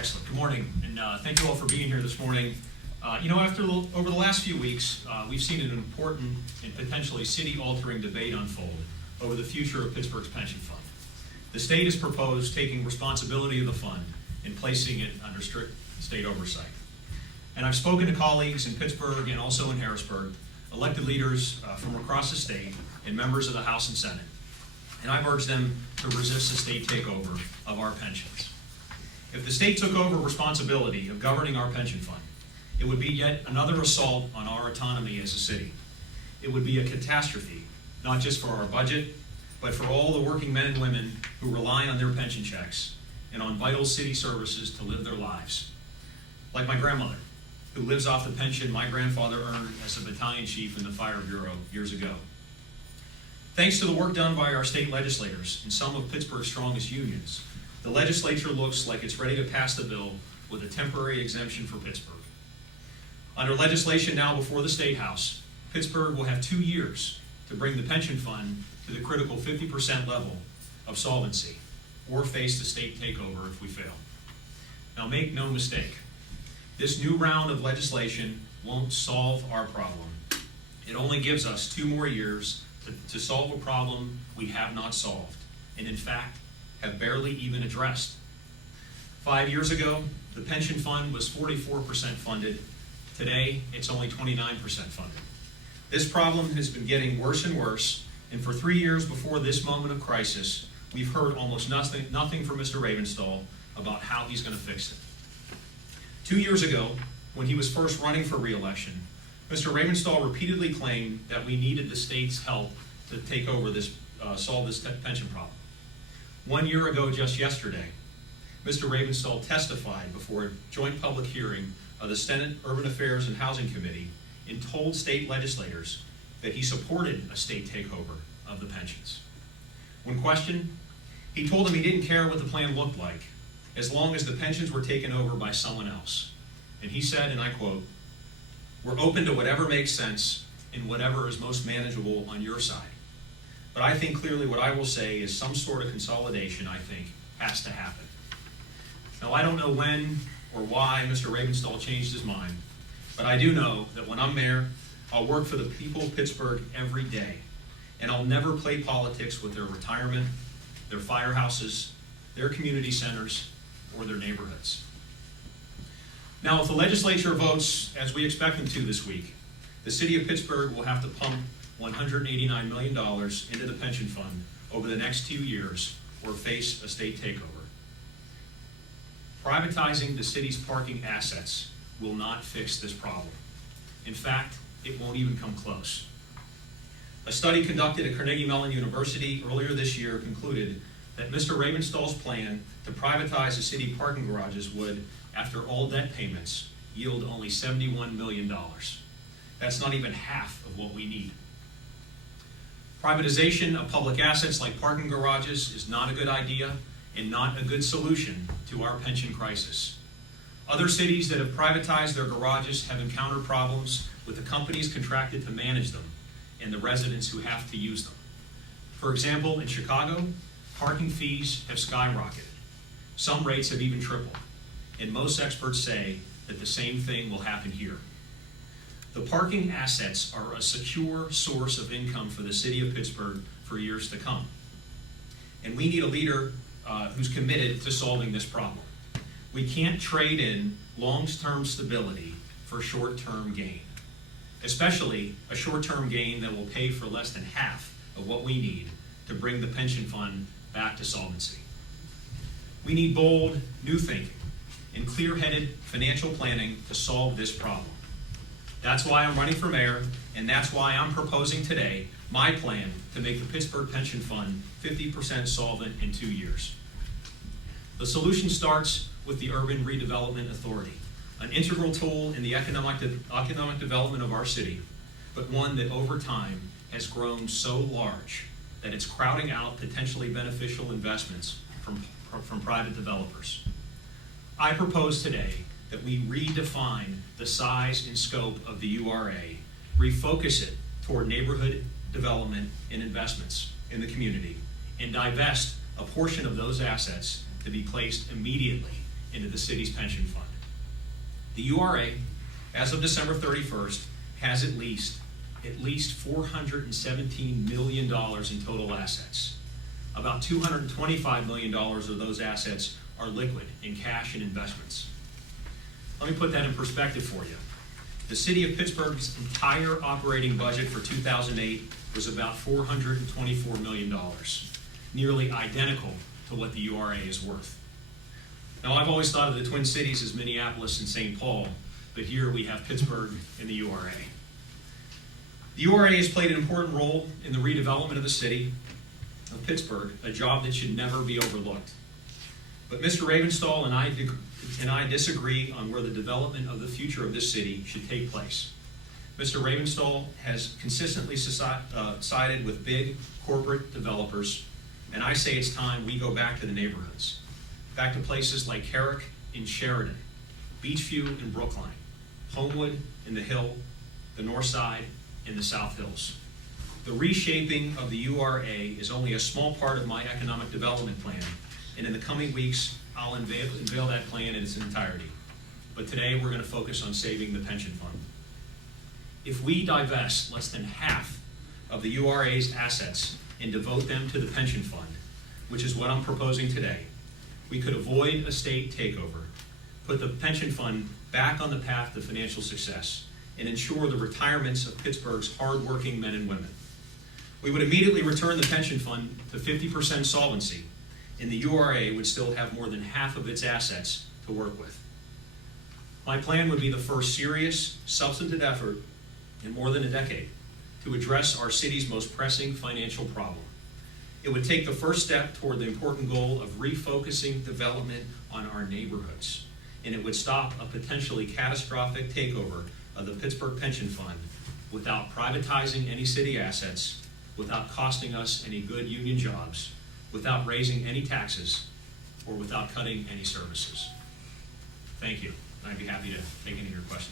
Excellent. Good morning, and thank you all for being here this morning. Over the last few weeks, we've seen an important and potentially city-altering debate unfold over the future of Pittsburgh's pension fund. The state has proposed taking responsibility of the fund and placing it under strict state oversight. And I've spoken to colleagues in Pittsburgh and also in Harrisburg, elected leaders from across the state, and members of the House and Senate. And I've urged them to resist the state takeover of our pensions. If the state took over responsibility of governing our pension fund, it would be yet another assault on our autonomy as a city. It would be a catastrophe, not just for our budget, but for all the working men and women who rely on their pension checks and on vital city services to live their lives. Like my grandmother, who lives off the pension my grandfather earned as a battalion chief in the Fire Bureau years ago. Thanks to the work done by our state legislators and some of Pittsburgh's strongest unions, the legislature looks like it's ready to pass the bill with a temporary exemption for Pittsburgh. Under legislation now before the State House, Pittsburgh will have 2 years to bring the pension fund to the critical 50% level of solvency, or face the state takeover if we fail. Now make no mistake, this new round of legislation won't solve our problem. It only gives us 2 more years to solve a problem we have not solved, and in fact, have barely even addressed. 5 years ago, the pension fund was 44% funded. Today, it's only 29% funded. This problem has been getting worse and worse, and for 3 years before this moment of crisis, we've heard almost nothing from Mr. Ravenstahl about how he's going to fix it. 2 years ago, when he was first running for re-election, Mr. Ravenstahl repeatedly claimed that we needed the state's help to take over this, solve this pension problem. 1 year ago, just yesterday, Mr. Ravenstahl testified before a joint public hearing of the Senate Urban Affairs and Housing Committee and told state legislators that he supported a state takeover of the pensions. When questioned, he told them he didn't care what the plan looked like, as long as the pensions were taken over by someone else. And he said, and I quote, "We're open to whatever makes sense and whatever is most manageable on your side. But I think clearly what I will say is some sort of consolidation, I think, has to happen." Now, I don't know when or why Mr. Ravenstahl changed his mind, but I do know that when I'm mayor, I'll work for the people of Pittsburgh every day, and I'll never play politics with their retirement, their firehouses, their community centers, or their neighborhoods. Now, if the legislature votes as we expect them to this week, the city of Pittsburgh will have to pump $189 million into the pension fund over the next 2 years or face a state takeover. Privatizing the city's parking assets will not fix this problem. In fact, it won't even come close. A study conducted at Carnegie Mellon University earlier this year concluded that Mr. Ravenstahl's plan to privatize the city parking garages would, after all debt payments, yield only $71 million. That's not even half of what we need. Privatization of public assets like parking garages is not a good idea and not a good solution to our pension crisis. Other cities that have privatized their garages have encountered problems with the companies contracted to manage them and the residents who have to use them. For example, in Chicago, parking fees have skyrocketed. Some rates have even tripled, and most experts say that the same thing will happen here. The parking assets are a secure source of income for the city of Pittsburgh for years to come. And we need a leader who's committed to solving this problem. We can't trade in long-term stability for short-term gain, especially a short-term gain that will pay for less than half of what we need to bring the pension fund back to solvency. We need bold, new thinking and clear-headed financial planning to solve this problem. That's why I'm running for mayor, and that's why I'm proposing today my plan to make the Pittsburgh Pension Fund 50% solvent in 2 years. The solution starts with the Urban Redevelopment Authority, an integral tool in the economic development of our city, but one that over time has grown so large that it's crowding out potentially beneficial investments from private developers. I propose today that we redefine the size and scope of the URA, refocus it toward neighborhood development and investments in the community, and divest a portion of those assets to be placed immediately into the city's pension fund. The URA, as of December 31st, has at least $417 million in total assets. About $225 million of those assets are liquid in cash and investments. Let me put that in perspective for you. The city of Pittsburgh's entire operating budget for 2008 was about $424 million, nearly identical to what the URA is worth. Now, I've always thought of the Twin Cities as Minneapolis and St. Paul, but here we have Pittsburgh and the URA. The URA has played an important role in the redevelopment of the city of Pittsburgh, a job that should never be overlooked. But Mr. Ravenstall and I disagree on where the development of the future of this city should take place. Mr. Ravenstall has consistently sided with big corporate developers, and I say it's time we go back to the neighborhoods, back to places like Herrick in Sheridan, Beachview in Brookline, Homewood in the Hill, the North Side, and the South Hills. The reshaping of the URA is only a small part of my economic development plan, and in the coming weeks, I'll unveil that plan in its entirety. But today, we're going to focus on saving the pension fund. If we divest less than half of the URA's assets and devote them to the pension fund, which is what I'm proposing today, we could avoid a state takeover, put the pension fund back on the path to financial success, and ensure the retirements of Pittsburgh's hardworking men and women. We would immediately return the pension fund to 50% solvency, and the URA would still have more than half of its assets to work with. My plan would be the first serious, substantive effort in more than a decade to address our city's most pressing financial problem. It would take the first step toward the important goal of refocusing development on our neighborhoods, and it would stop a potentially catastrophic takeover of the Pittsburgh Pension Fund without privatizing any city assets, without costing us any good union jobs, without raising any taxes, or without cutting any services. Thank you. I'd be happy to take any of your questions.